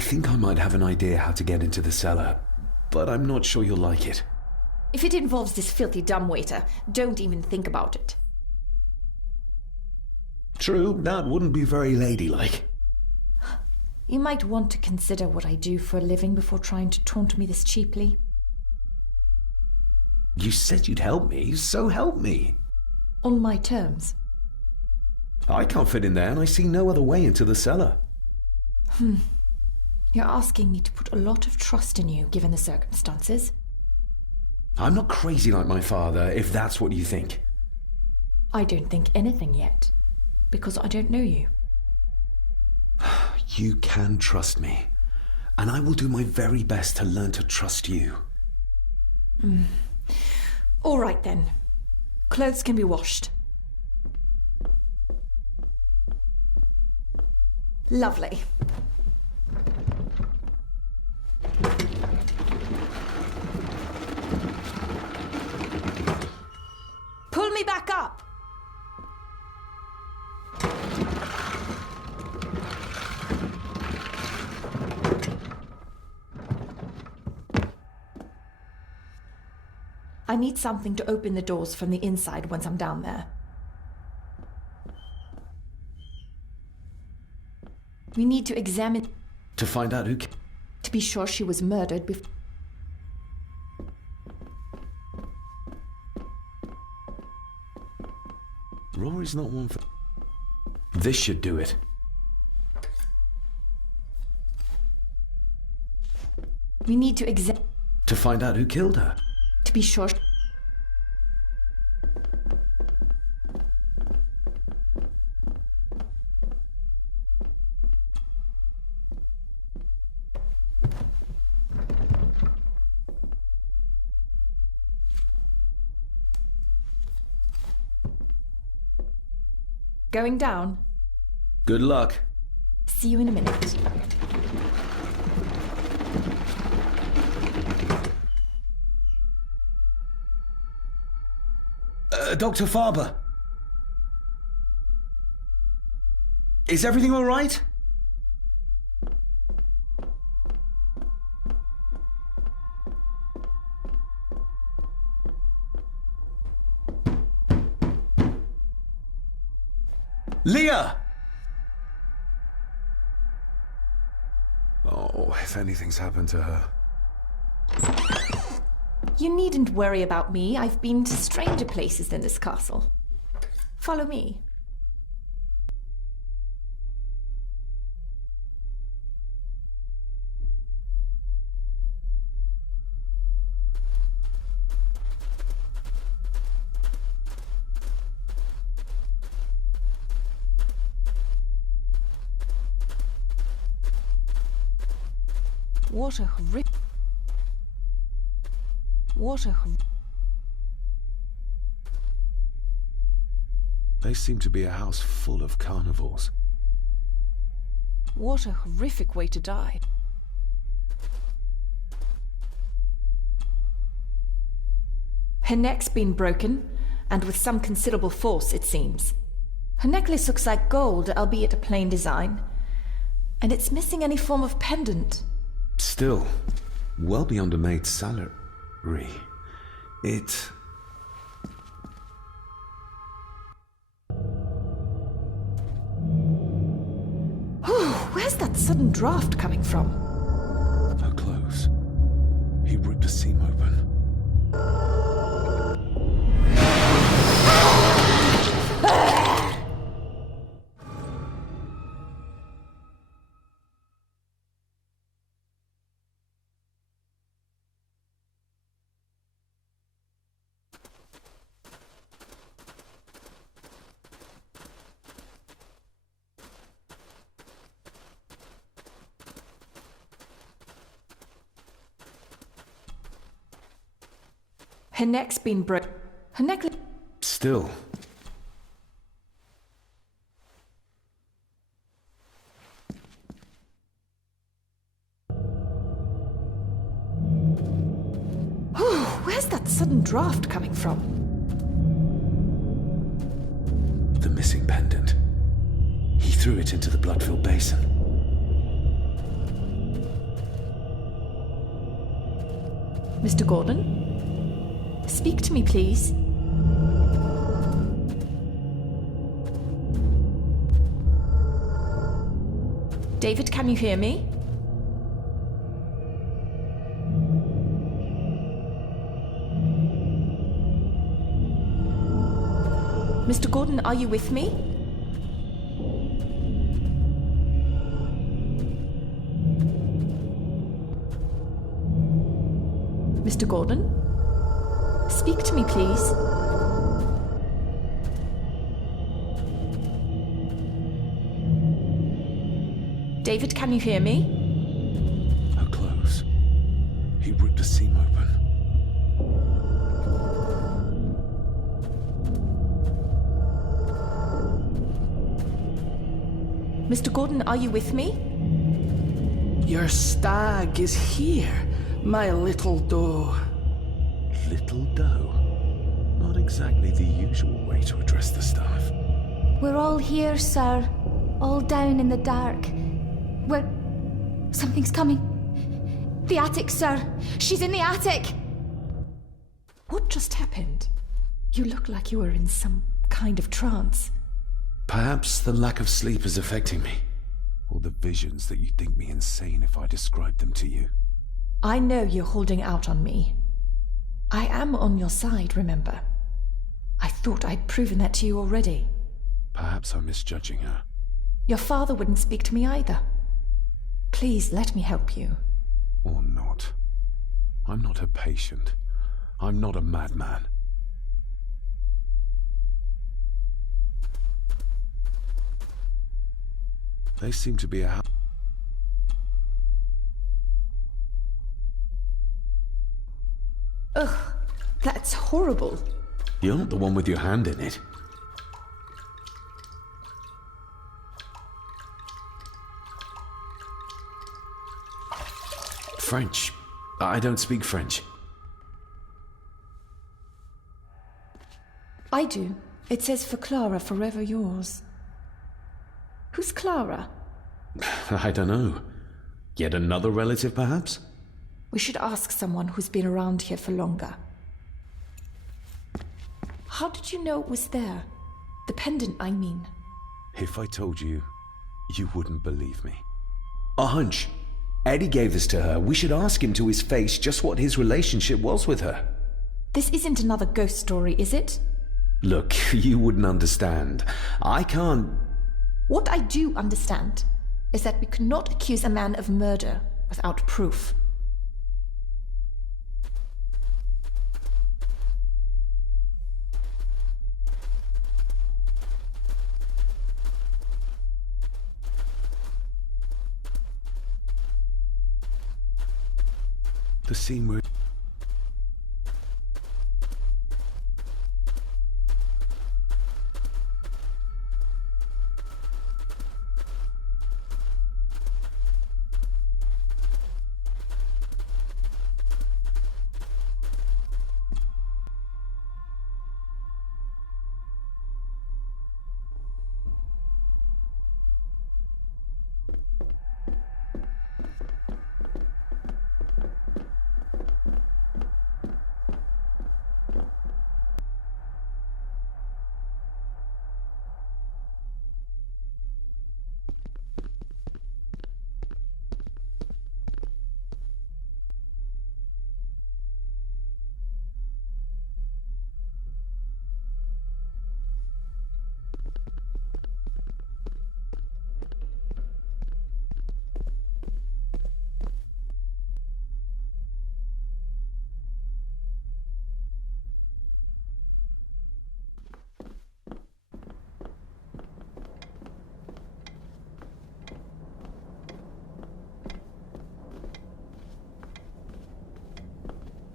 think I might have an idea how to get into the cellar, but I'm not sure you'll like it. If it involves this filthy dumbwaiter, don't even think about it. True, that wouldn't be very ladylike. You might want to consider what I do for a living before trying to taunt me this cheaply. You said you'd help me, so help me. On my terms. I can't fit in there, and I see no other way into the cellar. You're asking me to put a lot of trust in you, given the circumstances. I'm not crazy like my father, if that's what you think. I don't think anything yet, because I don't know you. You can trust me, and I will do my very best to learn to trust you. All right then. Clothes can be washed. Lovely. Pull me back up! I need something to open the doors from the inside once I'm down there. We need to examine... To find out who... To be sure she was murdered before... Rory's not one for... This should do it. We need to examine... To find out who killed her. To be sure... Going down? Good luck. See you in a minute. Dr. Farber. Is everything all right? Leah! Oh, if anything's happened to her. You needn't worry about me. I've been to stranger places than this castle. Follow me. They seem to be a house full of carnivores. What a horrific way to die. Her neck's been broken, and with some considerable force, it seems. Her necklace looks like gold, albeit a plain design, and it's missing any form of pendant. Still, well beyond a maid's salary. It... Where's that sudden draft coming from? Her clothes. He ripped a seam open. Her neck's been broken. Her necklace... Still. Where's that sudden draft coming from? The missing pendant. He threw it into the blood-filled basin. Mr. Gordon? Speak to me, please. David, can you hear me? Mr. Gordon, are you with me? Mr. Gordon? Speak to me, please. David, can you hear me? How close? He ripped a seam open. Mr. Gordon, are you with me? Your stag is here, my little doe. Little doe. Not exactly the usual way to address the staff. We're all here, sir. All down in the dark. Something's coming. The attic, sir. She's in the attic. What just happened? You look like you were in some kind of trance. Perhaps the lack of sleep is affecting me. Or the visions that you'd think me insane if I described them to you. I know you're holding out on me. I am on your side, remember? I thought I'd proven that to you already. Perhaps I'm misjudging her. Your father wouldn't speak to me either. Please let me help you. Or not. I'm not a patient. I'm not a madman. They seem to be a... Ugh, that's horrible. You're not the one with your hand in it. French. I don't speak French. I do. It says for Clara, forever yours. Who's Clara? I don't know. Yet another relative, perhaps? We should ask someone who's been around here for longer. How did you know it was there? The pendant, I mean. If I told you, you wouldn't believe me. A hunch. Eddie gave this to her. We should ask him to his face just what his relationship was with her. This isn't another ghost story, is it? Look, you wouldn't understand. I can't... What I do understand is that we cannot accuse a man of murder without proof. The scene where...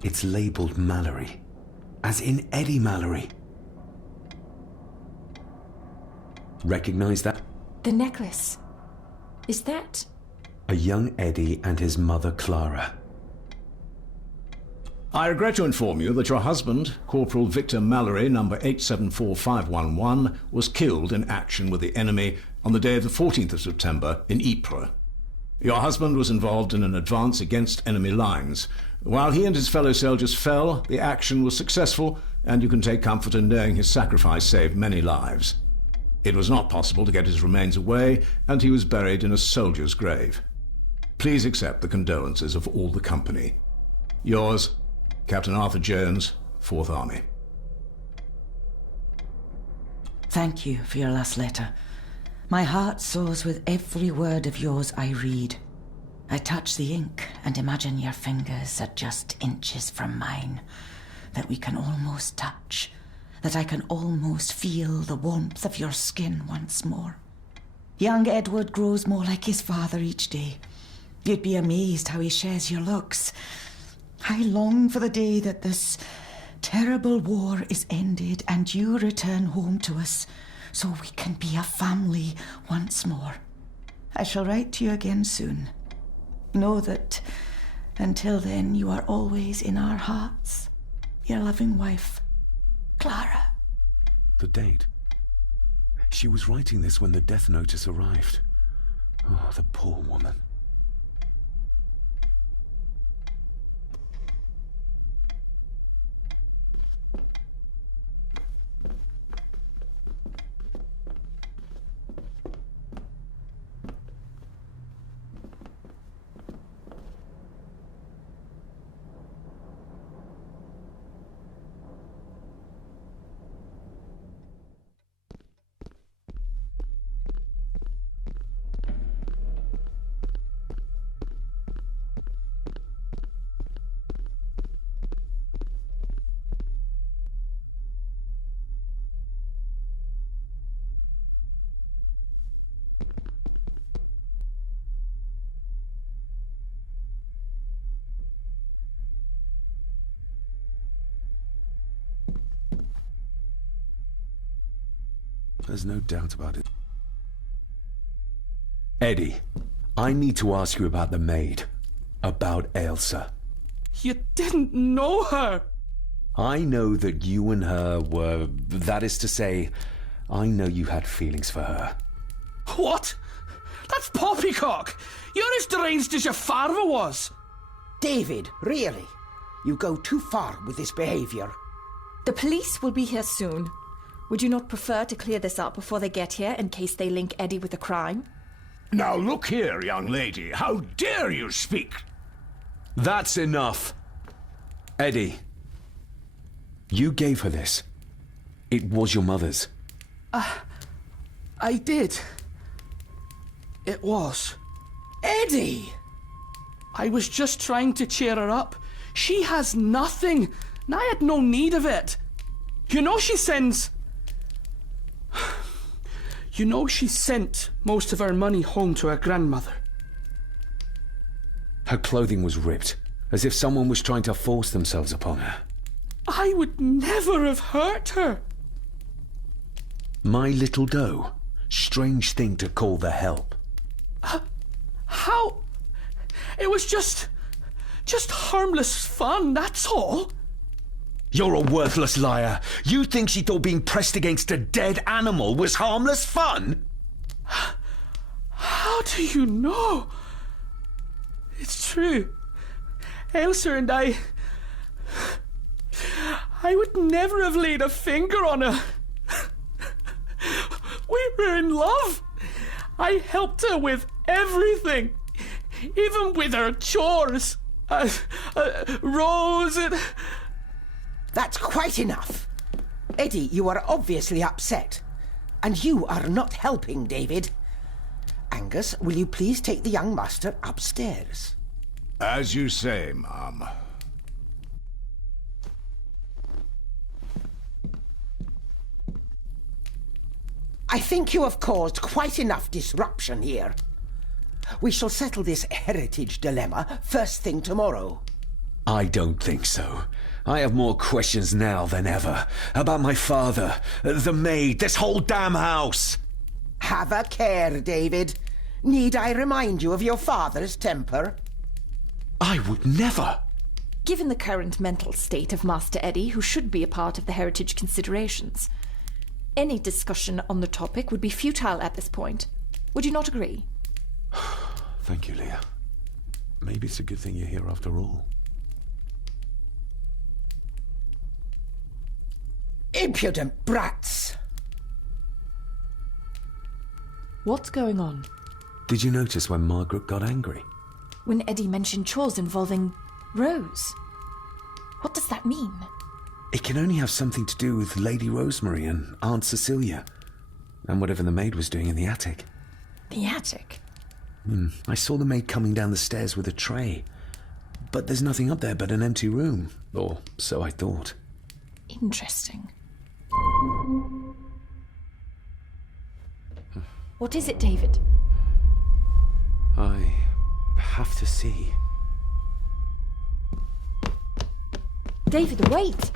It's labeled Mallory. As in Eddie Mallory. Recognize that? The necklace. Is that... A young Eddie and his mother Clara. I regret to inform you that your husband, Corporal Victor Mallory, number 874511, was killed in action with the enemy on the day of the 14th of September in Ypres. Your husband was involved in an advance against enemy lines, While he and his fellow soldiers fell, the action was successful, and you can take comfort in knowing his sacrifice saved many lives. It was not possible to get his remains away, and he was buried in a soldier's grave. Please accept the condolences of all the company. Yours, Captain Arthur Jones, 4th Army. Thank you for your last letter. My heart soars with every word of yours I read. I touch the ink and imagine your fingers are just inches from mine, that we can almost touch, that I can almost feel the warmth of your skin once more. Young Edward grows more like his father each day. You'd be amazed how he shares your looks. I long for the day that this terrible war is ended and you return home to us, so we can be a family once more. I shall write to you again soon. Know that until then you are always in our hearts. Your loving wife, Clara. The date. She was writing this when the death notice arrived. Oh, the poor woman. There's no doubt about it. Eddie, I need to ask you about the maid. About Ailsa. You didn't know her! I know that you and her were... That is to say, I know you had feelings for her. What? That's poppycock! You're as deranged as your father was! David, really? You go too far with this behavior. The police will be here soon. Would you not prefer to clear this up before they get here in case they link Eddie with a crime? Now look here, young lady. How dare you speak? That's enough. Eddie, you gave her this. It was your mother's. I did. It was. Eddie! I was just trying to cheer her up. She has nothing, and I had no need of it. You know she sends most of her money home to her grandmother. Her clothing was ripped, as if someone was trying to force themselves upon her. I would never have hurt her. My little doe. Strange thing to call the help. How? It was just harmless fun, that's all. You're a worthless liar. You think she thought being pressed against a dead animal was harmless fun? How do you know? It's true. Ailsa and I would never have laid a finger on her. We were in love. I helped her with everything, even with her chores. Rose and... That's quite enough. Eddie, you are obviously upset. And you are not helping, David. Angus, will you please take the young master upstairs? As you say, Mum. I think you have caused quite enough disruption here. We shall settle this heritage dilemma first thing tomorrow. I don't think so. I have more questions now than ever. About my father, the maid, this whole damn house. Have a care, David. Need I remind you of your father's temper? I would never. Given the current mental state of Master Eddie, who should be a part of the heritage considerations, any discussion on the topic would be futile at this point. Would you not agree? Thank you, Leah. Maybe it's a good thing you're here after all. Impudent brats! What's going on? Did you notice when Margaret got angry? When Eddie mentioned chores involving Rose. What does that mean? It can only have something to do with Lady Rosemary and Aunt Cecilia, and whatever the maid was doing in the attic. The attic? I saw the maid coming down the stairs with a tray, but there's nothing up there but an empty room, or so I thought. Interesting. What is it, David? I have to see. David, wait!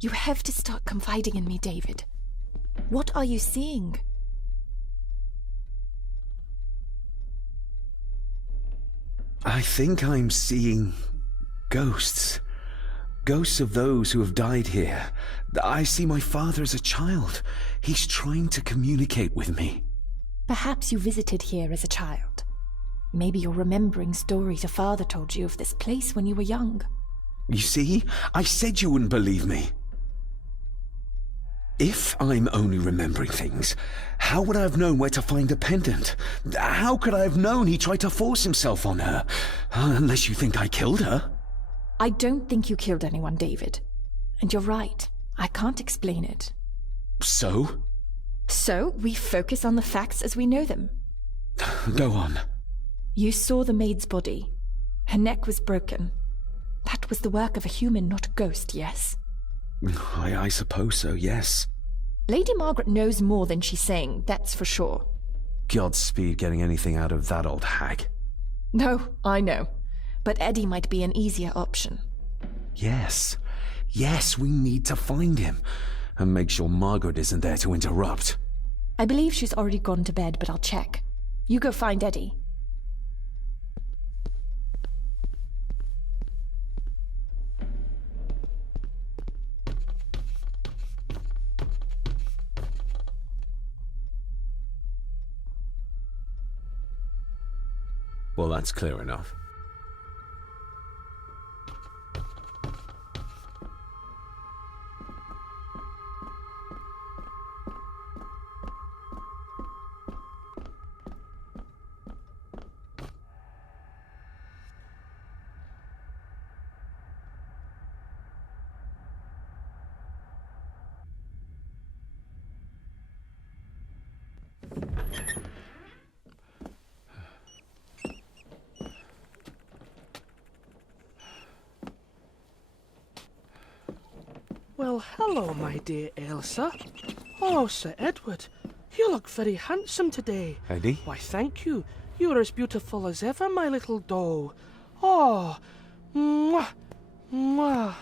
You have to start confiding in me, David. What are you seeing? I think I'm seeing ghosts. Ghosts of those who have died here. I see my father as a child. He's trying to communicate with me. Perhaps you visited here as a child. Maybe you're remembering stories your father told you of this place when you were young. You see? I said you wouldn't believe me. If I'm only remembering things, how would I have known where to find the pendant? How could I have known he tried to force himself on her? Unless you think I killed her. I don't think you killed anyone, David. And you're right. I can't explain it. So? So, we focus on the facts as we know them. Go on. You saw the maid's body. Her neck was broken. That was the work of a human, not a ghost, yes? I suppose so, yes. Lady Margaret knows more than she's saying, that's for sure. Godspeed getting anything out of that old hag. No, I know. But Eddie might be an easier option. Yes. Yes, we need to find him. And make sure Margaret isn't there to interrupt. I believe she's already gone to bed, but I'll check. You go find Eddie. Well, that's clear enough. Well, hello, my dear Elsa. Oh, Sir Edward, you look very handsome today. Eddie? Why, thank you. You're as beautiful as ever, my little doll. Oh, mwah, mwah.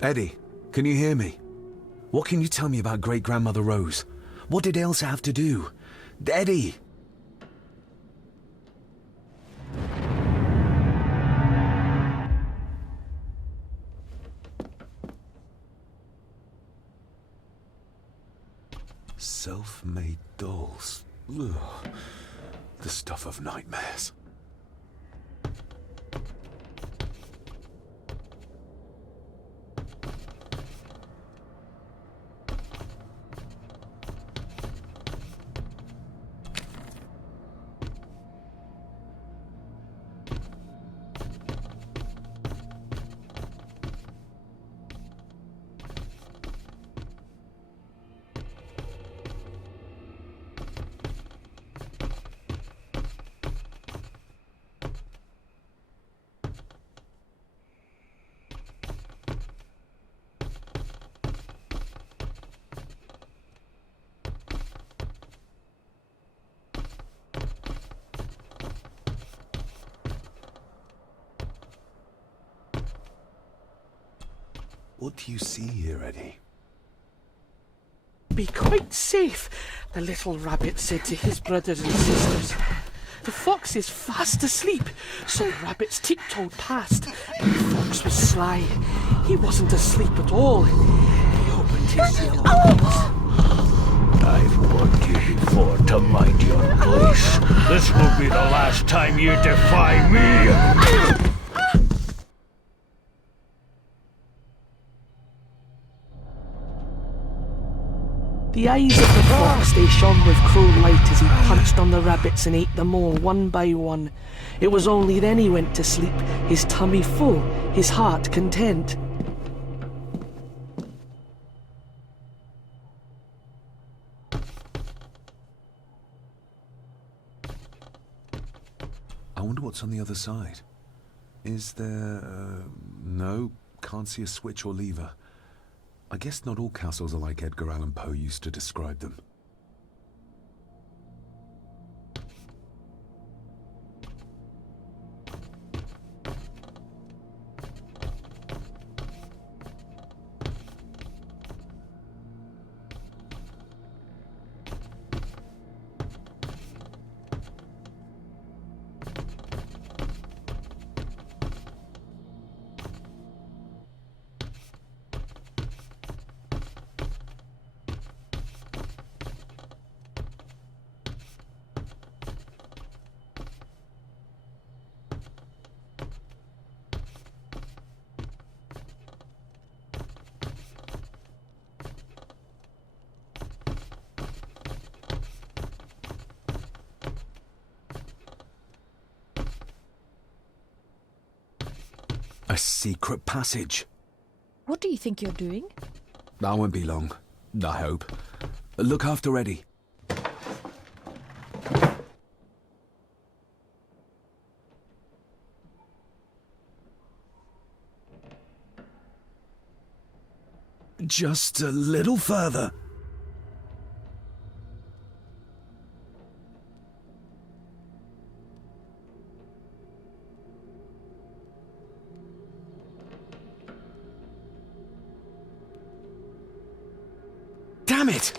Eddie, can you hear me? What can you tell me about great-grandmother Rose? What did Elsa have to do? Eddie! Self-made dolls. Ugh. The stuff of nightmares. What do you see here, Eddie? Be quite safe, the little rabbit said to his brothers and sisters. The fox is fast asleep, so rabbits tiptoed past, but the fox was sly. He wasn't asleep at all. He opened his yellow eyes. I've warned you before to mind your place. This will be the last time you defy me! The eyes of the fox, they shone with cruel light as he punched on the rabbits and ate them all one by one. It was only then he went to sleep, his tummy full, his heart content. I wonder what's on the other side. Is there... no, can't see a switch or lever. I guess not all castles are like Edgar Allan Poe used to describe them. A secret passage. What do you think you're doing? I won't be long, I hope. Look after Eddie. Just a little further. Damn it!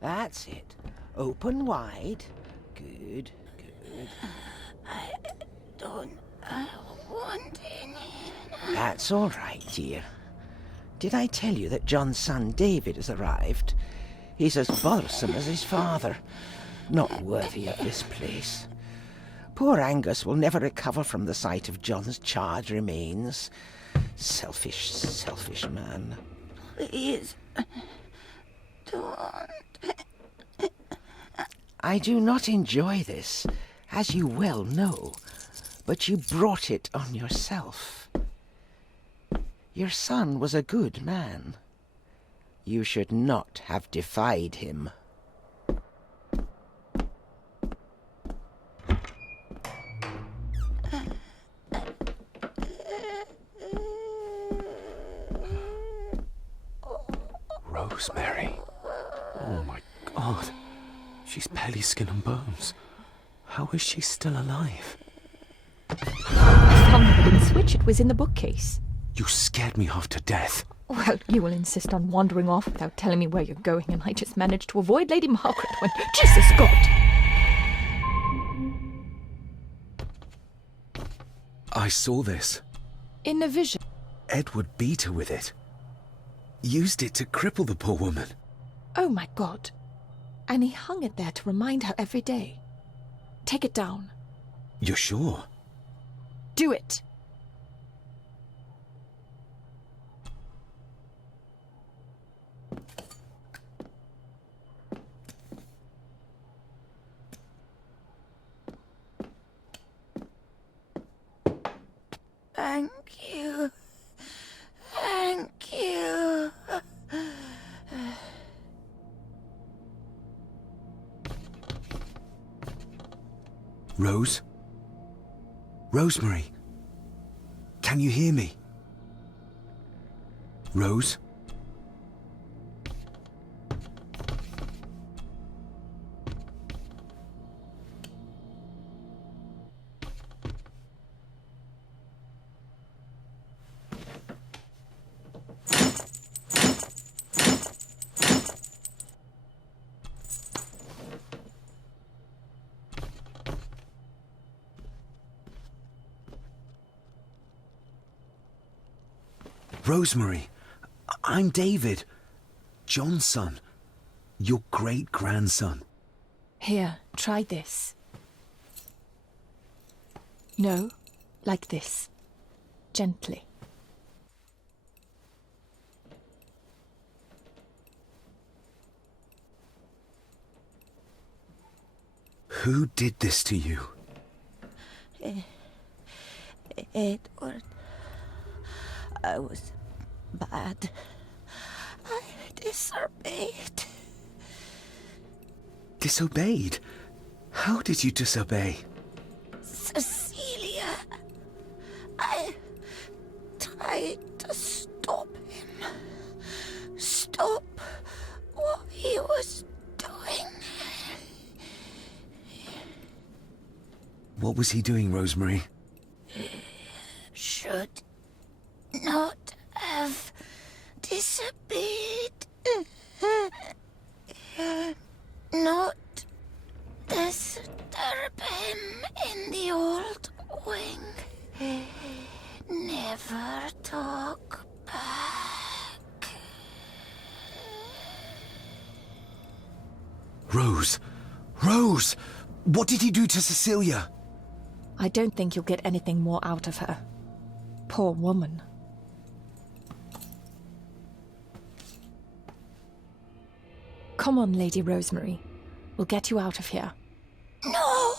That's it. Open wide. Good, good. I don't want any. That's all right, dear. Did I tell you that John's son David has arrived? He's as bothersome as his father. Not worthy of this place. Poor Angus will never recover from the sight of John's charred remains. Selfish, selfish man. Please, don't. I do not enjoy this, as you well know, but you brought it on yourself. Your son was a good man. You should not have defied him. Rosemary. Oh my God. She's barely skin and bones. How is she still alive? I found the hidden switch. It was in the bookcase. You scared me half to death. Well, you will insist on wandering off without telling me where you're going, and I just managed to avoid Lady Margaret when... Jesus God! I saw this. In a vision. Edward beat her with it. Used it to cripple the poor woman. Oh my God. And he hung it there to remind her every day. Take it down. You're sure? Do it. Thank you. Thank you. Rose? Rosemary? Can you hear me? Rose? Rosemary, I'm David, John's son, your great-grandson. Here, try this. No, like this. Gently. Who did this to you? Edward. I was bad. I disobeyed. Disobeyed? How did you disobey? Cecilia. I tried to stop him. Stop what he was doing. What was he doing, Rosemary? Should not have disobeyed. Not disturb him in the old wing. Never talk back. Rose! Rose! What did he do to Cecilia? I don't think you'll get anything more out of her. Poor woman. Come on, Lady Rosemary. We'll get you out of here. No!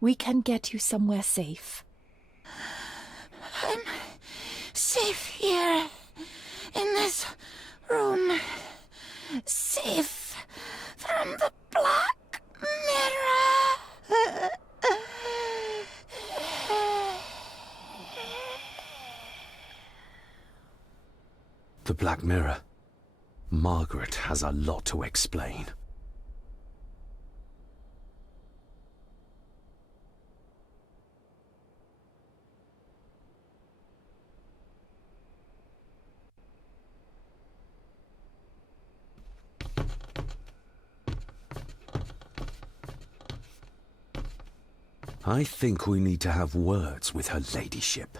We can get you somewhere safe. I'm safe here, in this room. Safe from the Black Mirror. The Black Mirror. Margaret has a lot to explain. I think we need to have words with her ladyship.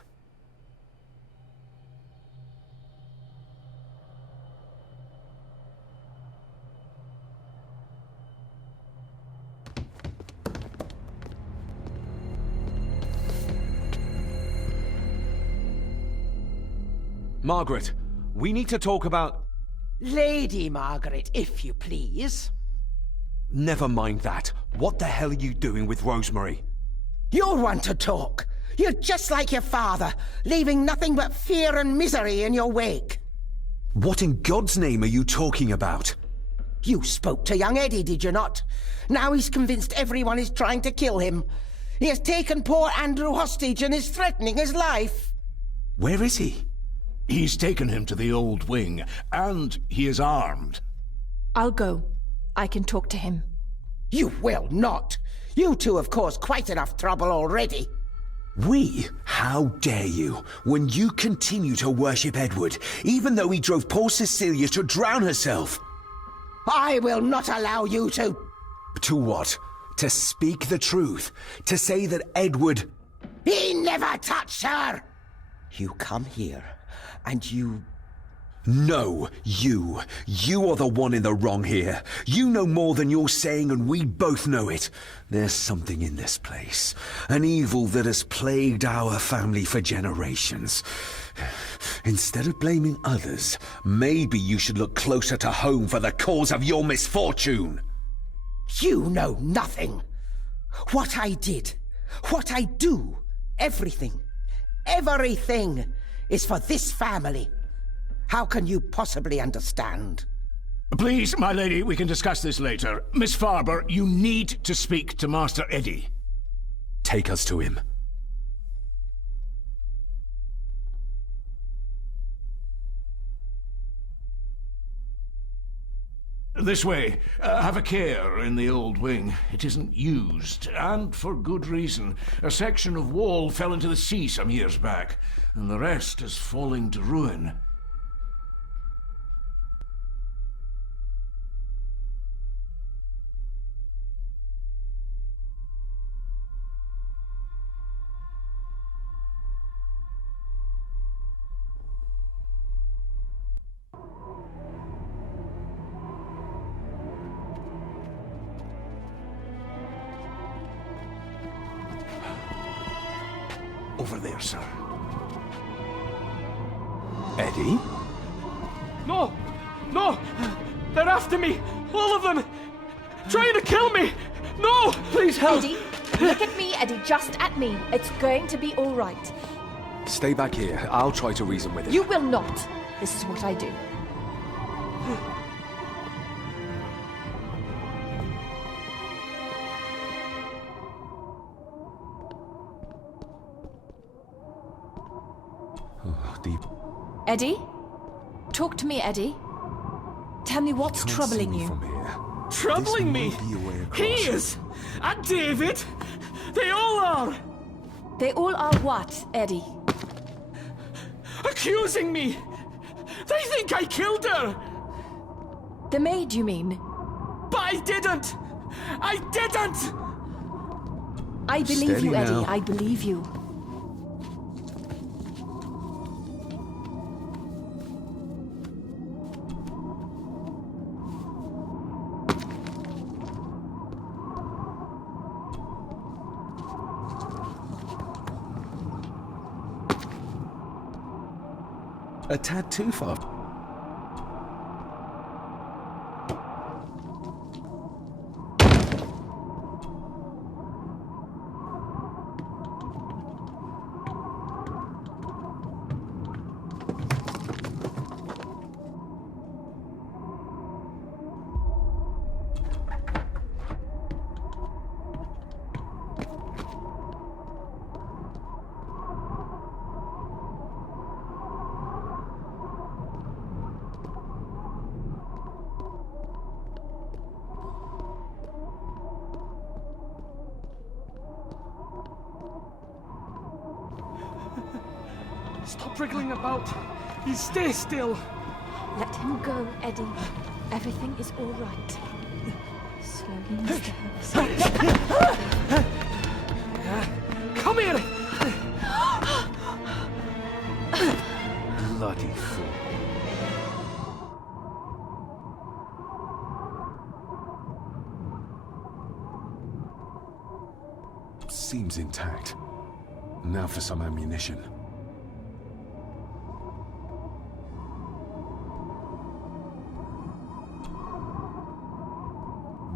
Margaret, we need to talk about... Lady Margaret, if you please. Never mind that. What the hell are you doing with Rosemary? You're one to talk. You're just like your father, leaving nothing but fear and misery in your wake. What in God's name are you talking about? You spoke to young Eddie, did you not? Now he's convinced everyone is trying to kill him. He has taken poor Andrew hostage and is threatening his life. Where is he? He's taken him to the old wing, and he is armed. I'll go. I can talk to him. You will not. You two have caused quite enough trouble already. We? How dare you, when you continue to worship Edward, even though he drove poor Cecilia to drown herself? I will not allow you to... To what? To speak the truth? To say that Edward... He never touched her! You come here, and you... No, you. You are the one in the wrong here. You know more than you're saying, and we both know it. There's something in this place. An evil that has plagued our family for generations. Instead of blaming others, maybe you should look closer to home for the cause of your misfortune. You know nothing. What I did, what I do, everything is for this family. How can you possibly understand? Please, my lady, we can discuss this later. Miss Farber, you need to speak to Master Eddie. Take us to him. This way. Have a care in the old wing. It isn't used, and for good reason. A section of wall fell into the sea some years back, and the rest is falling to ruin. Over there, sir. Eddie? No! No! They're after me! All of them! Trying to kill me! No! Please help! Eddie, look at me, Eddie, just at me. It's going to be all right. Stay back here. I'll try to reason with him. You will not. This is what I do. Deep. Eddie? Talk to me, Eddie. Tell me what's Can't troubling see me you. from here. Troubling This me! might be a way across. He is! And David! They all are! They all are what, Eddie? Accusing me! They think I killed her! The maid, you mean? But I didn't! I didn't! I believe Steady you, Eddie. now. I believe you. A tad too far. Stop wriggling about! You stay still! Let him go, Eddie. Everything is all right. Slowly, Mr. Herbst. Come here! Bloody fool. Seems intact. Now for some ammunition.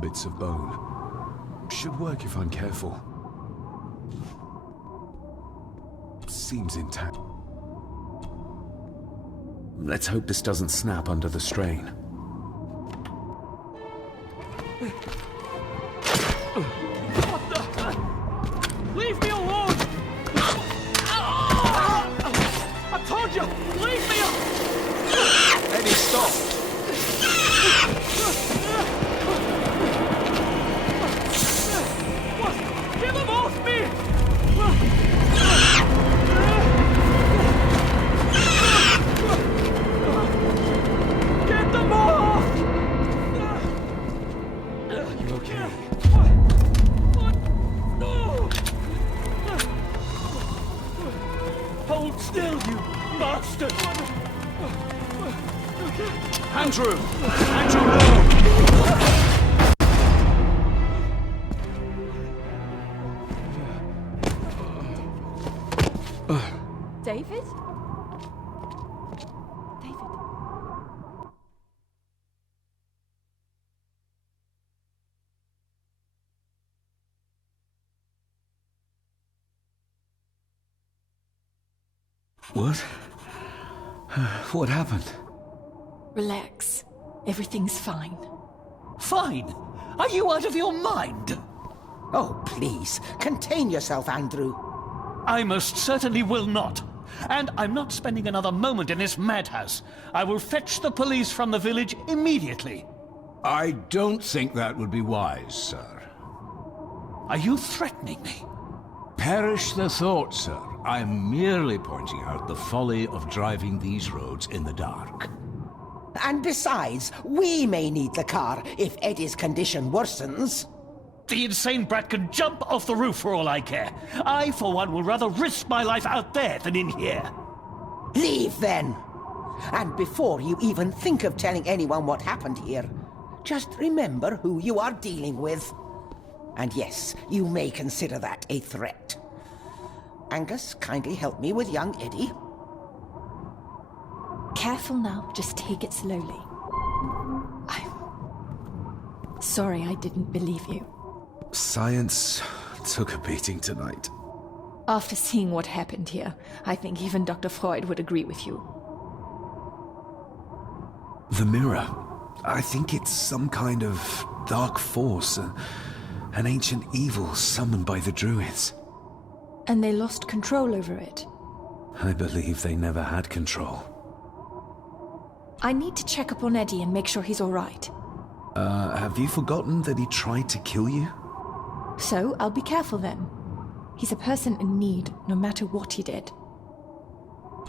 Bits of bone. Should work if I'm careful. Seems intact. Let's hope this doesn't snap under the strain. Leave me alone! I told you! Leave me alone! Eddie, stop! Get them off me! Get them off! You okay? What? No! Hold still, you bastard! Andrew! Andrew, no! David? David? What? What happened? Relax. Everything's fine. Fine. Are you out of your mind? Oh, please, contain yourself, Andrew. I most certainly will not. And I'm not spending another moment in this madhouse. I will fetch the police from the village immediately. I don't think that would be wise, sir. Are you threatening me? Perish the thought, sir. I'm merely pointing out the folly of driving these roads in the dark. And besides, we may need the car if Eddie's condition worsens. The insane brat can jump off the roof for all I care. I, for one, will rather risk my life out there than in here. Leave, then. And before you even think of telling anyone what happened here, just remember who you are dealing with. And yes, you may consider that a threat. Angus, kindly help me with young Eddie. Careful now, just take it slowly. I'm sorry I didn't believe you. Science took a beating tonight. After seeing what happened here, I think even Dr. Freud would agree with you. The mirror. I think it's some kind of dark force, an ancient evil summoned by the Druids. And they lost control over it. I believe they never had control. I need to check up on Eddie and make sure he's all right. Have you forgotten that he tried to kill you? So, I'll be careful then. He's a person in need, no matter what he did.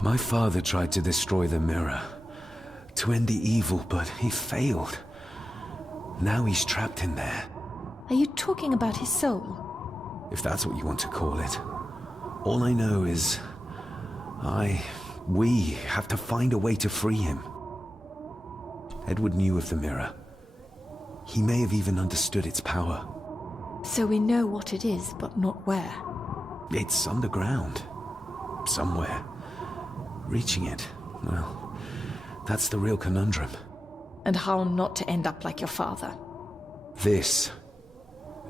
My father tried to destroy the mirror, to end the evil, but he failed. Now he's trapped in there. Are you talking about his soul? If that's what you want to call it. All I know is... we have to find a way to free him. Edward knew of the mirror. He may have even understood its power. So we know what it is, but not where. It's underground. Somewhere. Reaching it, well, that's the real conundrum. And how not to end up like your father. This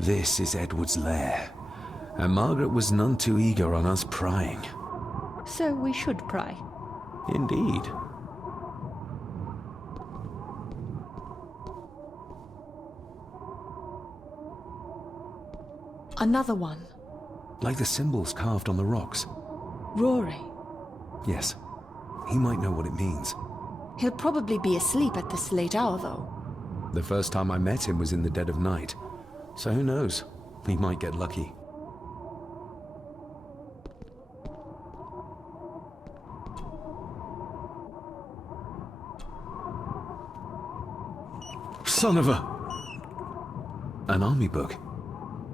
is Edward's lair. And Margaret was none too eager on us prying. So we should pry. Indeed. Another one. Like the symbols carved on the rocks. Rory. Yes. He might know what it means. He'll probably be asleep at this late hour, though. The first time I met him was in the dead of night. So who knows? He might get lucky. Son of a... An army book.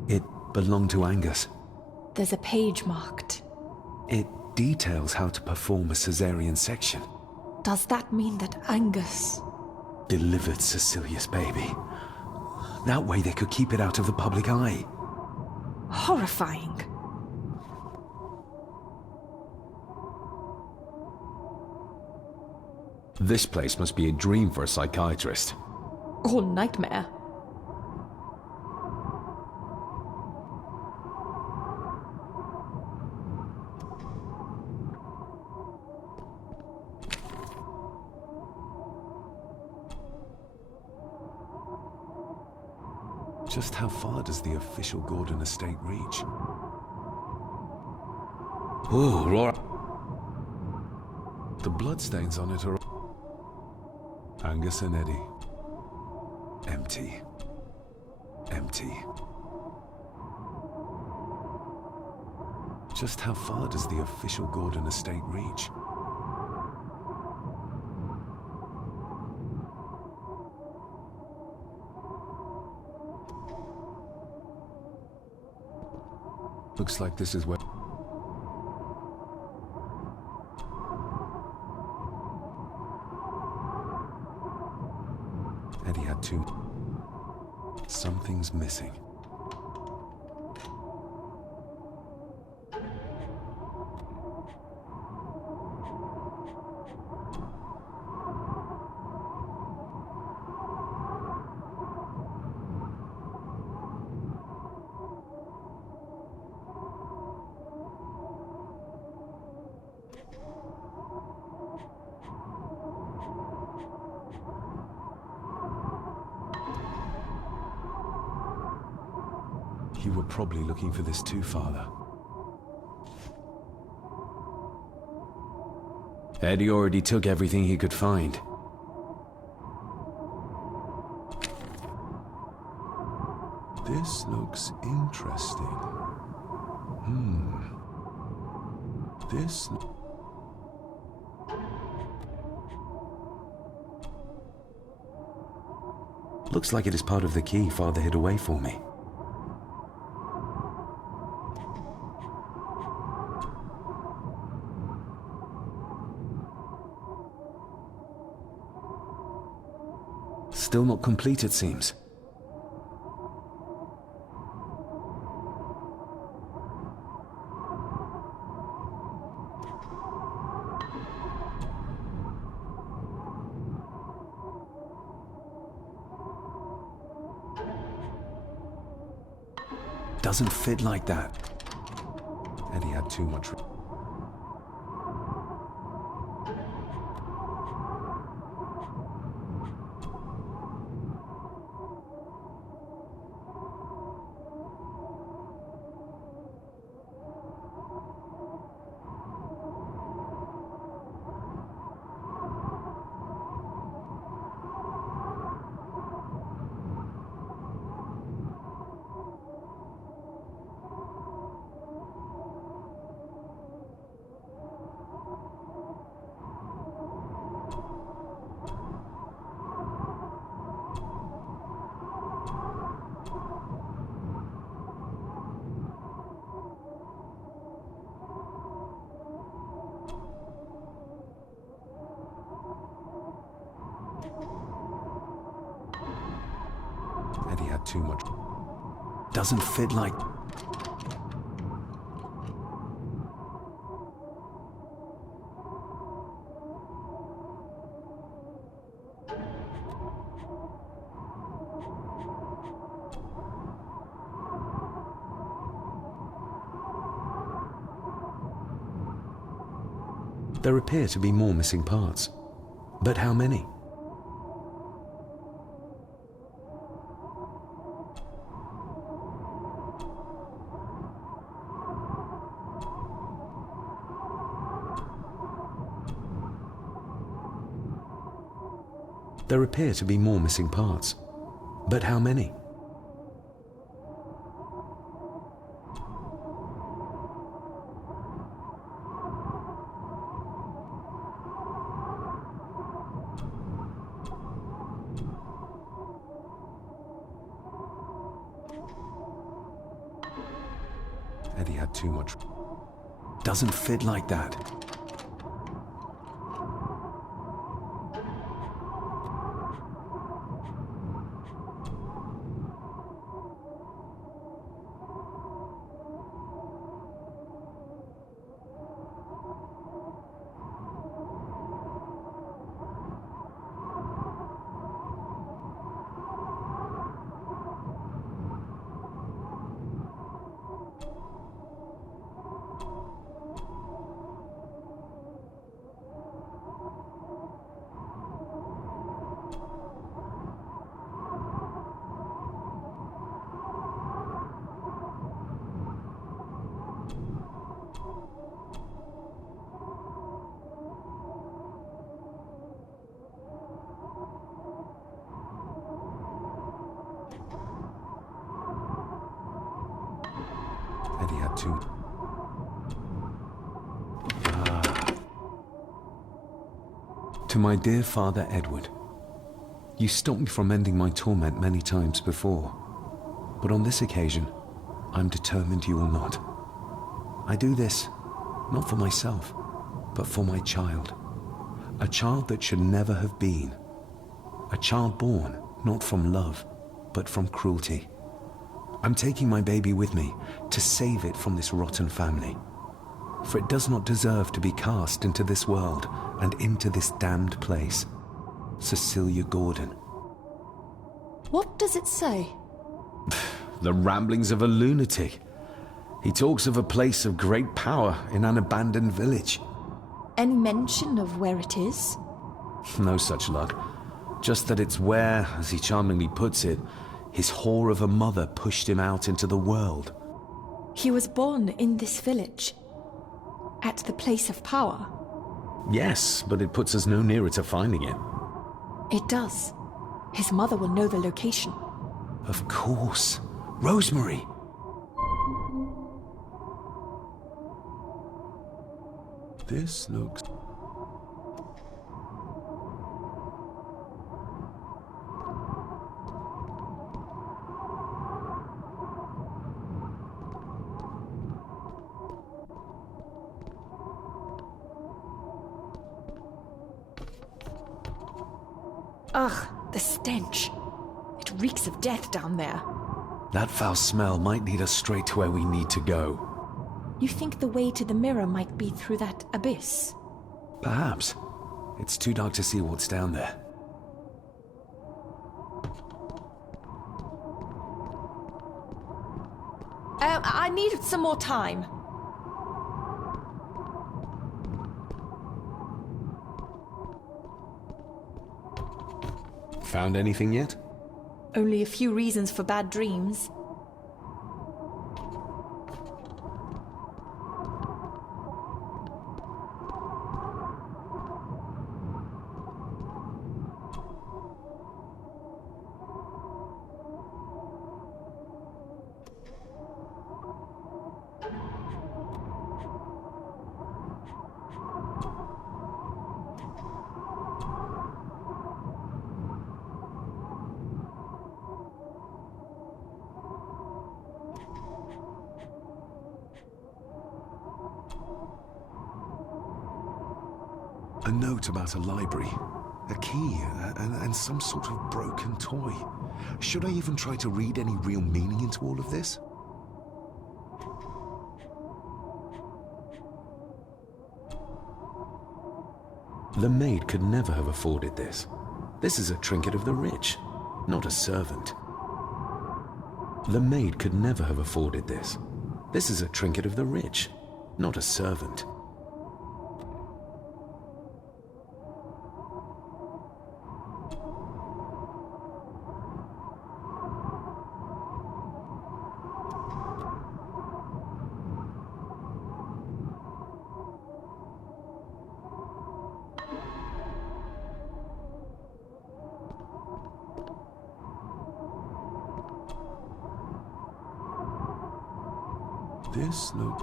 It belonged to Angus. There's a page marked. It details how to perform a cesarean section. Does that mean that Angus... Delivered Cecilia's baby. That way they could keep it out of the public eye. Horrifying. This place must be a dream for a psychiatrist. Or nightmare. Just how far does the official Gordon estate reach? Oh, Laura. The bloodstains on it are... Angus and Eddie. Empty. Empty. Just how far does the official Gordon estate reach? Looks like this is where... Eddie had two... Something's missing. You were probably looking for this too, Father. Eddie already took everything he could find. This looks interesting. This... Looks like it is part of the key Father hid away for me. Still not complete, it seems. Doesn't fit like that. Eddie had too much... Eddie had too much... Doesn't fit like... There appear to be more missing parts. But how many? There appear to be more missing parts. But how many? Eddie had too much... Doesn't fit like that. Eddie had too... To my dear Father Edward, you stopped me from ending my torment many times before, but on this occasion, I'm determined you will not. I do this, not for myself, but for my child. A child that should never have been. A child born, not from love, but from cruelty. I'm taking my baby with me to save it from this rotten family. For it does not deserve to be cast into this world and into this damned place. Cecilia Gordon. What does it say? The ramblings of a lunatic. He talks of a place of great power in an abandoned village. Any mention of where it is? No such luck. Just that it's where, as he charmingly puts it, His whore of a mother pushed him out into the world. He was born in this village, at the place of power. Yes, but it puts us no nearer to finding it. It does. His mother will know the location. Of course. Rosemary! This looks... Ugh, the stench. It reeks of death down there. That foul smell might lead us straight to where we need to go. You think the way to the mirror might be through that abyss? Perhaps. It's too dark to see what's down there. I need some more time. Found anything yet? Only a few reasons for bad dreams. A note about a library. A key, and some sort of broken toy. Should I even try to read any real meaning into all of this? The maid could never have afforded this. This is a trinket of the rich, not a servant. The maid could never have afforded this. This is a trinket of the rich, not a servant. This look...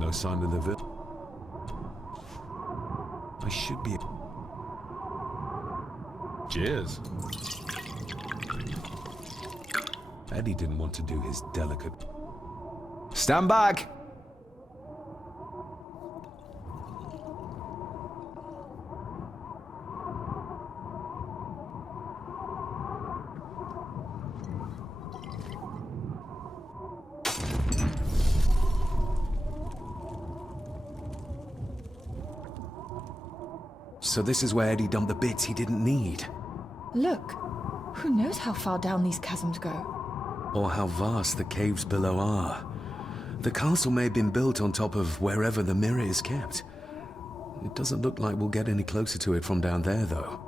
No sign of the village. I should be... Cheers. Eddie didn't want to do his delicate... Stand back! So this is where Eddie dumped the bits he didn't need. Look, who knows how far down these chasms go? Or how vast the caves below are. The castle may have been built on top of wherever the mirror is kept. It doesn't look like we'll get any closer to it from down there, though.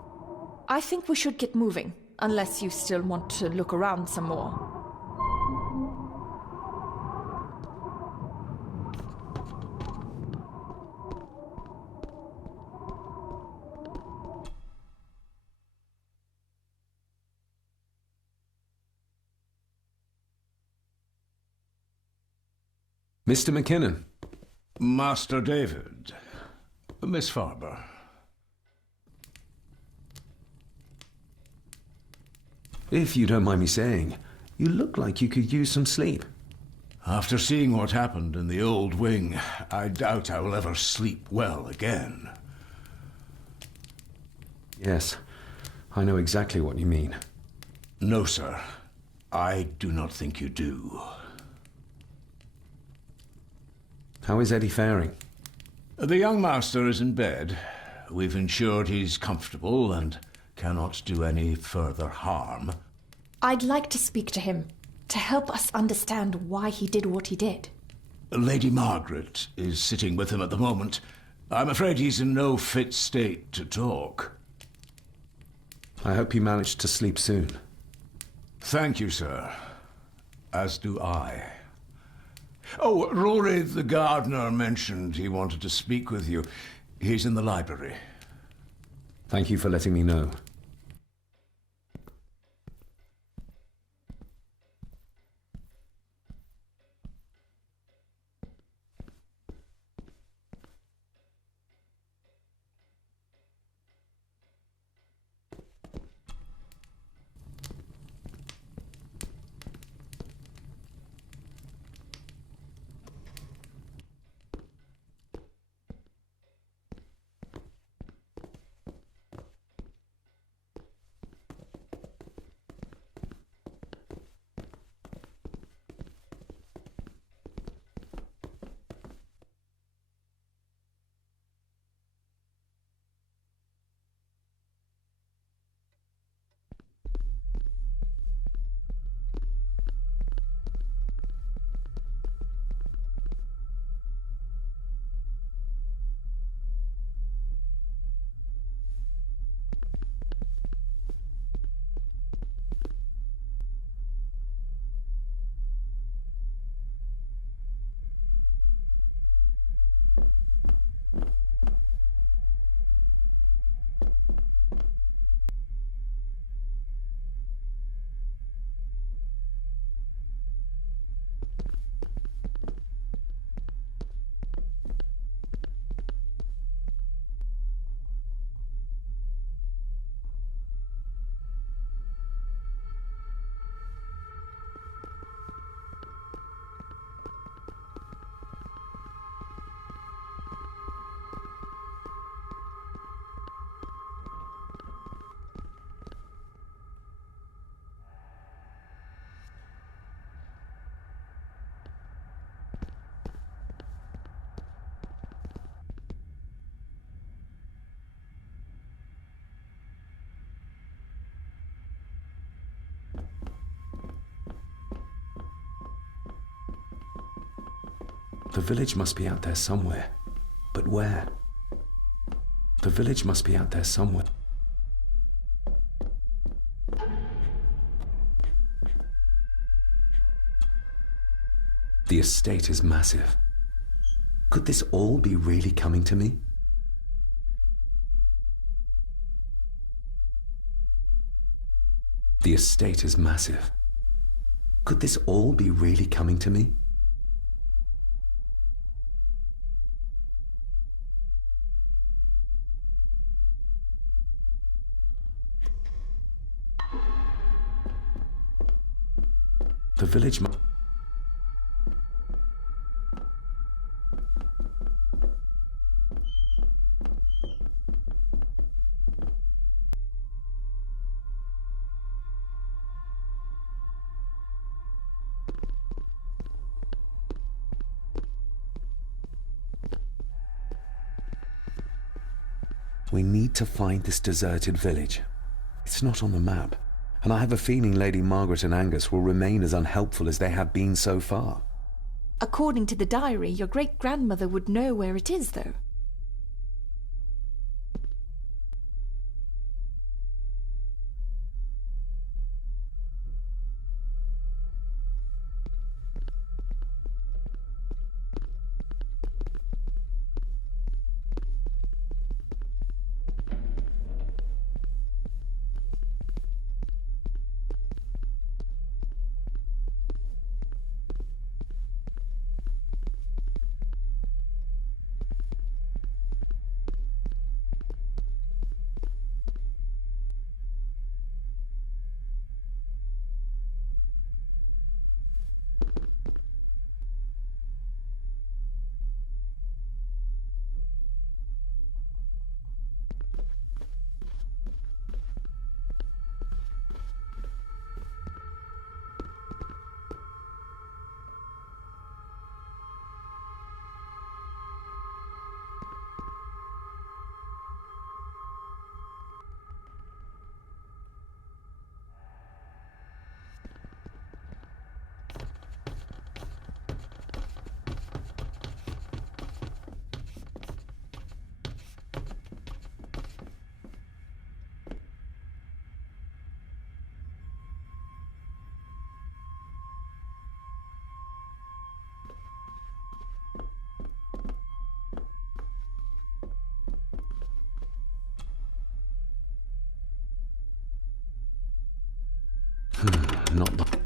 I think we should get moving, unless you still want to look around some more. Mr. McKinnon. Master David. Miss Farber. If you don't mind me saying, you look like you could use some sleep. After seeing what happened in the old wing, I doubt I will ever sleep well again. Yes, I know exactly what you mean. No, sir. I do not think you do. How is Eddie faring? The young master is in bed. We've ensured he's comfortable and cannot do any further harm. I'd like to speak to him. to help us understand why he did what he did. Lady Margaret is sitting with him at the moment. I'm afraid he's in no fit state to talk. I hope you managed to sleep soon. Thank you, sir. As do I. Oh, Rory the gardener mentioned he wanted to speak with you. He's in the library. Thank you for letting me know. The village must be out there somewhere. But where? The village must be out there somewhere. The estate is massive. Could this all be really coming to me? The estate is massive. Could this all be really coming to me? The village must... We need to find this deserted village. It's not on the map, and I have a feeling Lady Margaret and Angus will remain as unhelpful as they have been so far. According to the diary, your great-grandmother would know where it is, though. Not the...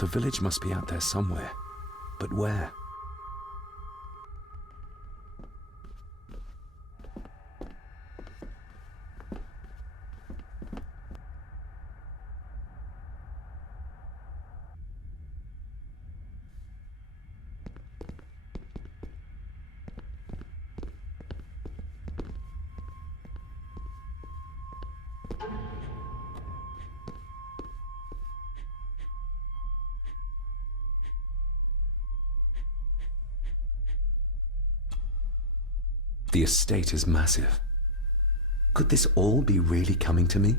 The village must be out there somewhere. But where? The estate is massive. Could this all be really coming to me?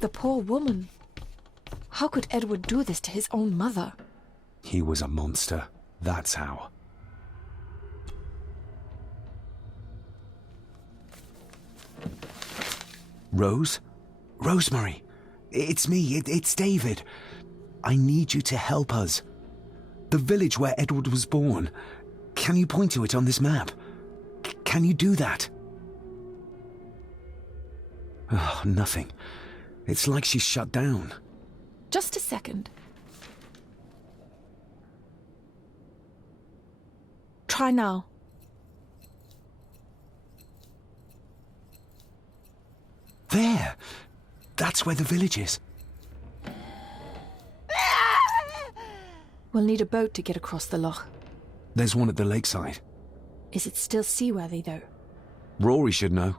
The poor woman. How could Edward do this to his own mother? He was a monster. That's how. Rose? Rosemary! It's me, it's David. I need you to help us. The village where Edward was born. Can you point to it on this map? Can you do that? Oh, nothing. It's like she's shut down. Just a second. Try now. There! That's where the village is. We'll need a boat to get across the loch. There's one at the lakeside. Is it still seaworthy, though? Rory should know.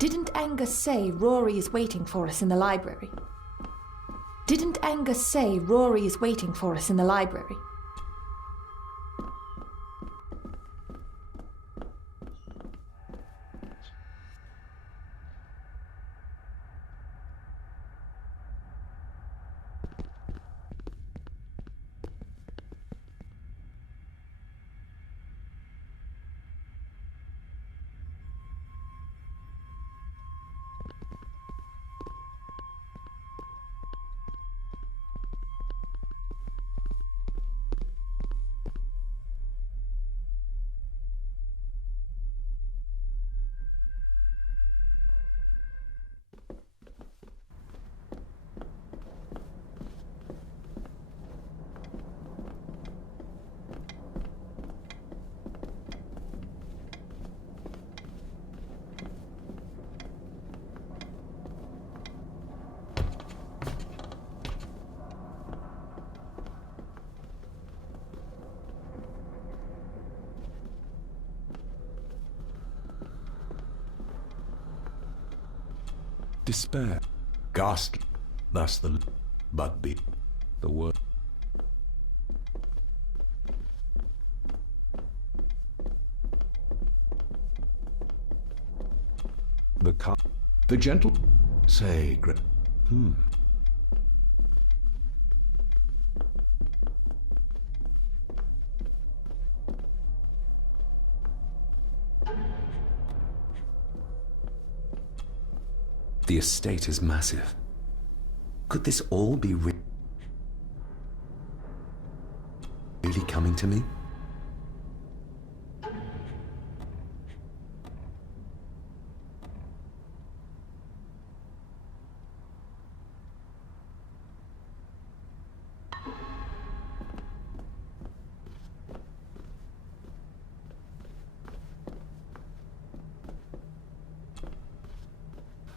Didn't Angus say Rory is waiting for us in the library? Didn't Angus say Rory is waiting for us in the library? Despair. Ghastly. That's the but be The word. The car. the gentle. Say, The estate is massive. Could this all be really coming to me?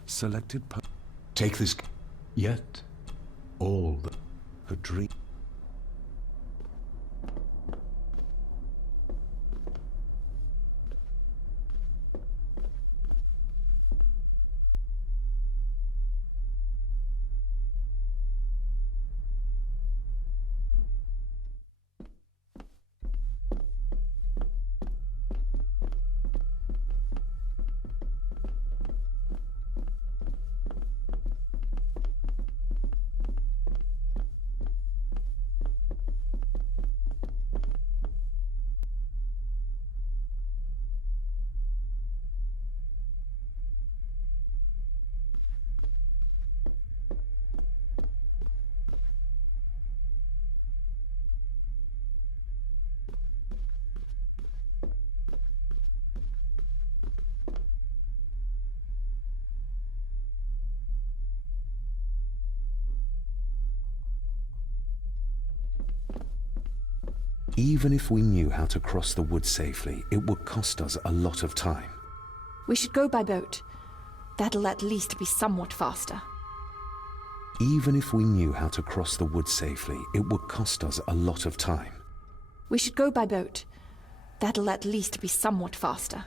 Selected take this. Yet, all the a dream. Even if we knew how to cross the wood safely, it would cost us a lot of time. We should go by boat. That'll at least be somewhat faster. Even if we knew how to cross the wood safely, it would cost us a lot of time. We should go by boat. That'll at least be somewhat faster.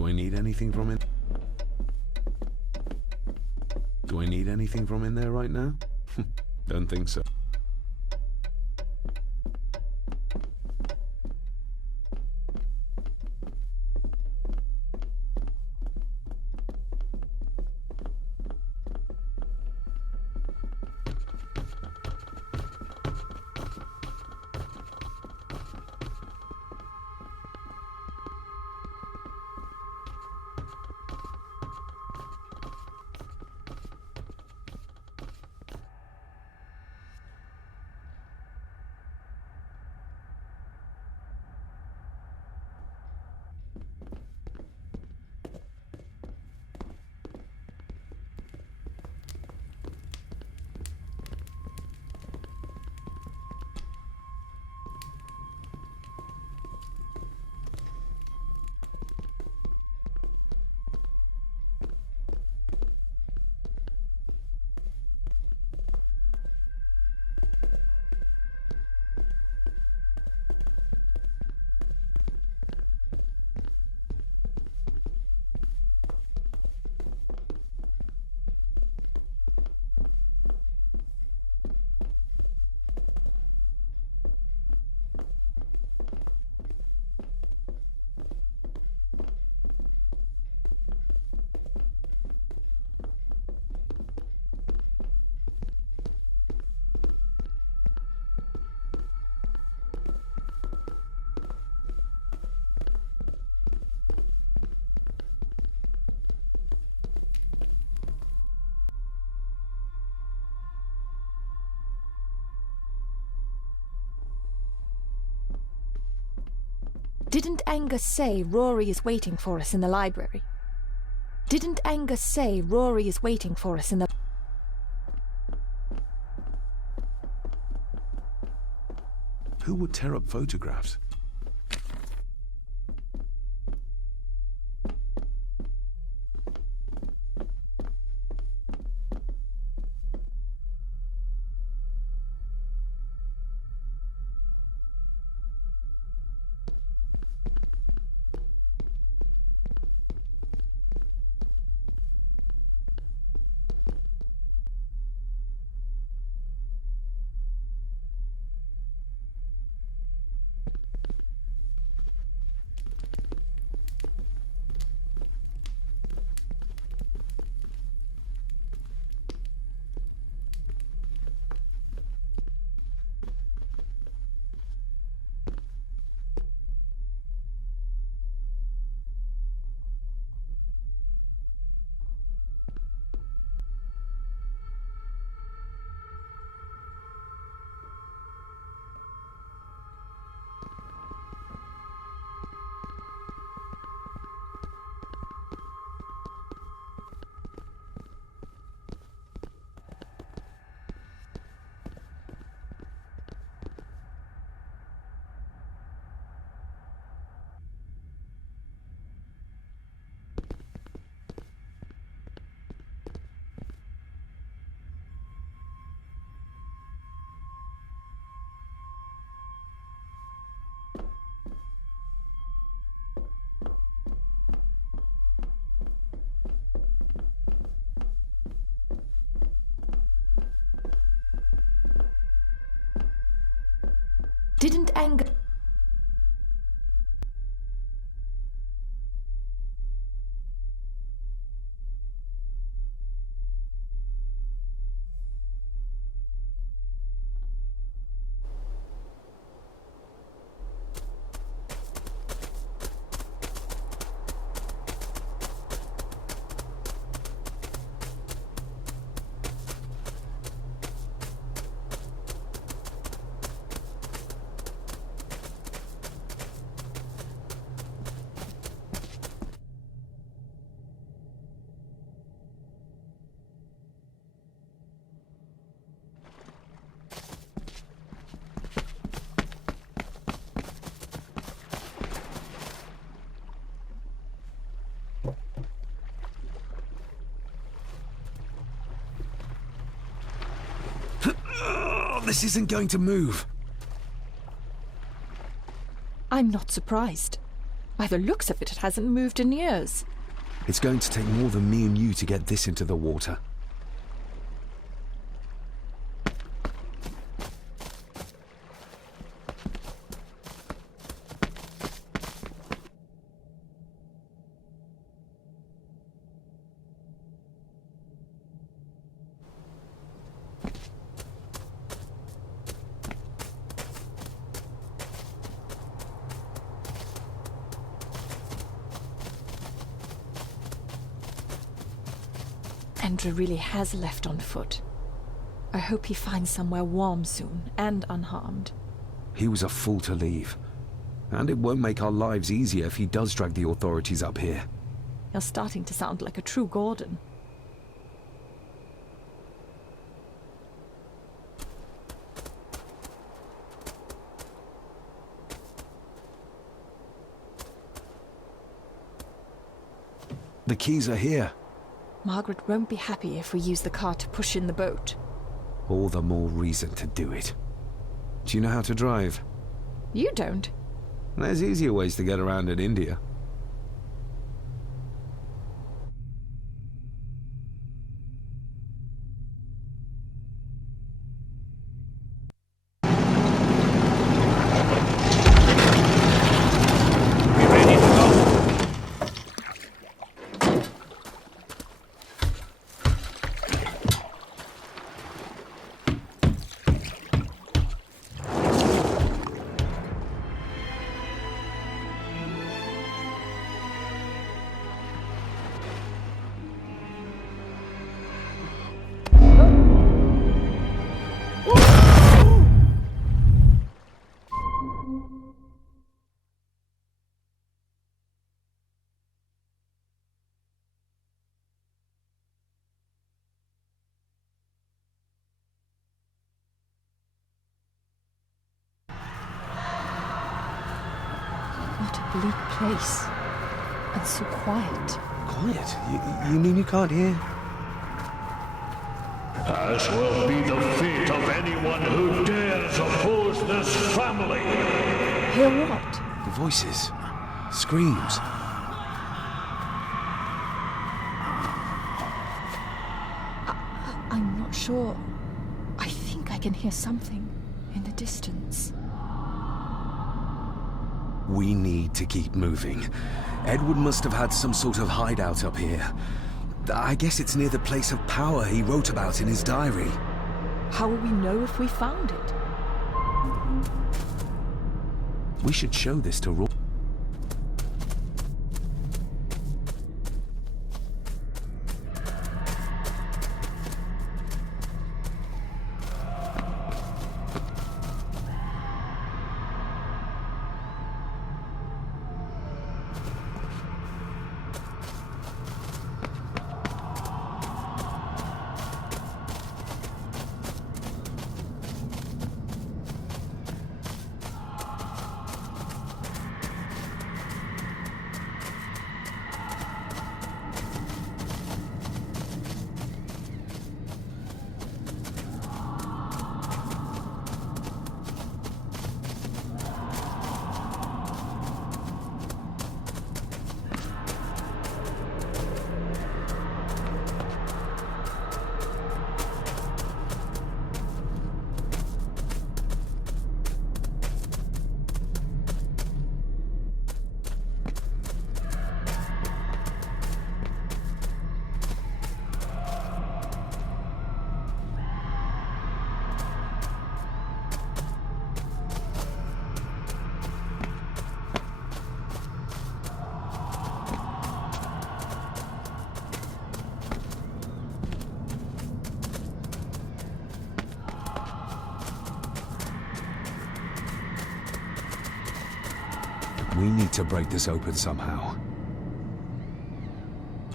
Do I need anything from it? Do I need anything from in there right now? Don't think so. Didn't Angus say Rory is waiting for us in the library? Didn't Angus say Rory is waiting for us in the... Who would tear up photographs? Didn't Angus... This isn't going to move. I'm not surprised. By the looks of it, it hasn't moved in years. It's going to take more than me and you to get this into the water. Andrew really has left on foot. I hope he finds somewhere warm soon, and unharmed. He was a fool to leave. And it won't make our lives easier if he does drag the authorities up here. You're starting to sound like a true Gordon. The keys are here. Margaret won't be happy if we use the car to push in the boat. All the more reason to do it. Do you know how to drive? You don't. There's easier ways to get around in India. What a bleak place. And so quiet. Quiet? You mean you can't hear? As will be the fate of anyone who dares oppose this family. Hear what? The voices. Screams. I'm not sure. I think I can hear something in the distance. We need to keep moving. Edward must have had some sort of hideout up here. I guess it's near the place of power he wrote about in his diary. How will we know if we found it? We should show this to Roy. We need to break this open somehow.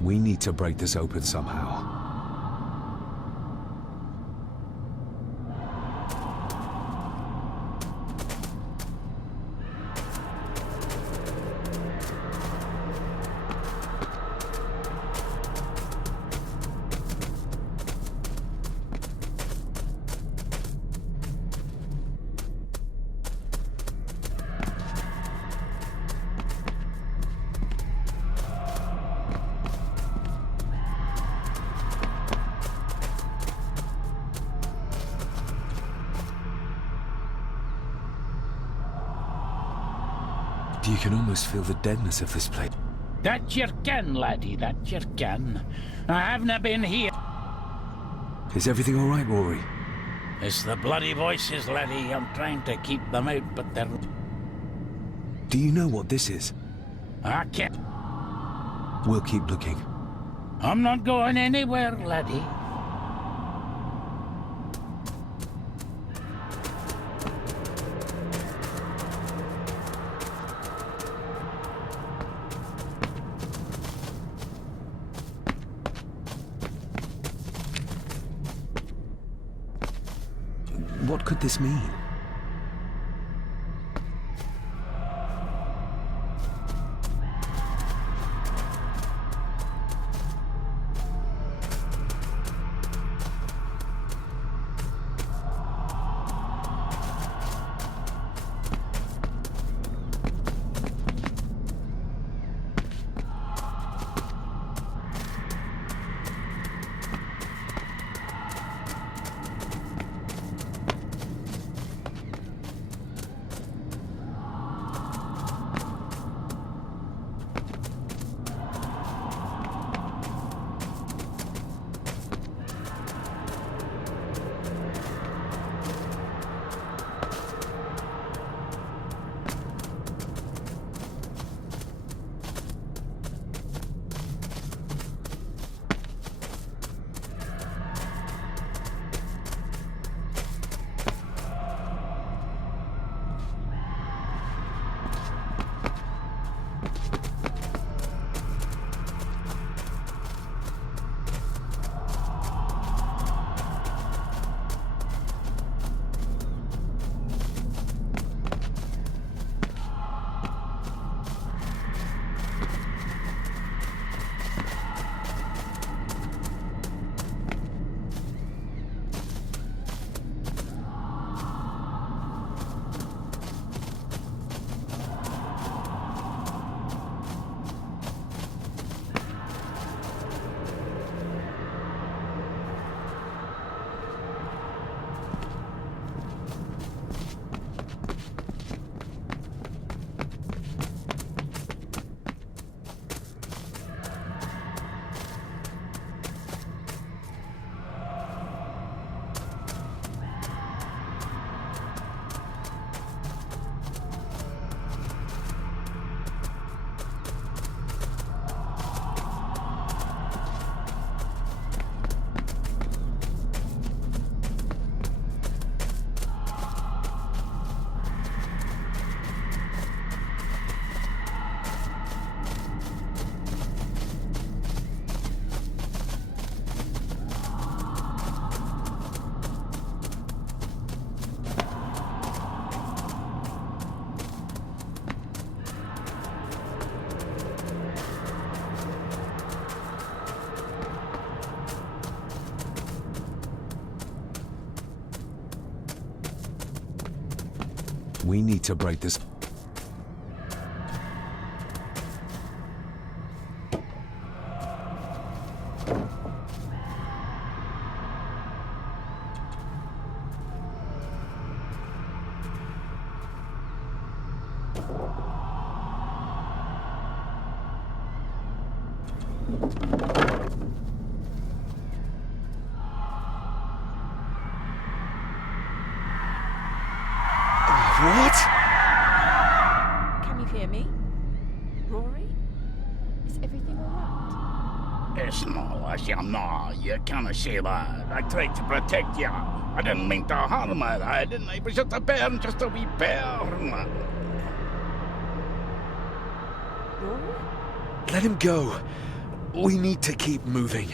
We need to break this open somehow. You can almost feel the deadness of this place. That you can, laddie, that you can. I haven't been here. Is everything all right, Rory? It's the bloody voices, laddie. I'm trying to keep them out, but they're... Do you know what this is? I can't. We'll keep looking. I'm not going anywhere, laddie. What could this mean? We need to break this. What? Can you hear me? Rory? Is everything alright? It's no, you can't say that. I tried to protect you. I didn't mean to harm her, I didn't. It was just a bear, just a wee bear. Let him go. We need to keep moving.